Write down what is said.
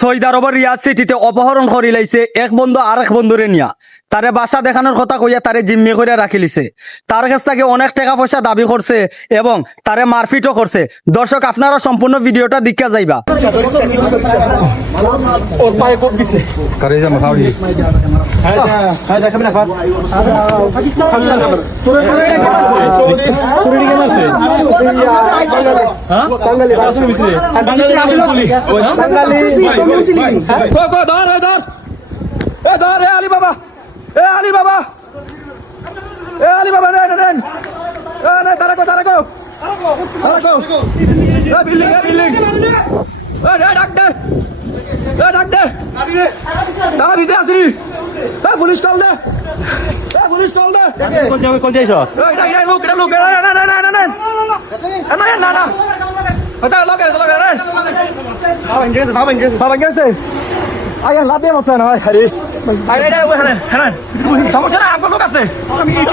Saudi আরবের রিয়াদ সিটিতে অপহরণ করে লাইছে এক বন্ধু আরেক বন্ধুরে নিয়া তারে বাসা দেখানোর কথা কইয়া তারে জিম্মি করে রাখি লিছে। তার কাছ থেকে অনেক টাকা পয়সা দাবি করছে এবং তারে মারপিটও করছে। দর্শক আপনারা সম্পূর্ণ ভিডিওটা দেখা যাইবা। পুলিশ কল দে, পুলিশ কল দে। কোন যাইছ? সমস্যা না, আপনার লোক আছে।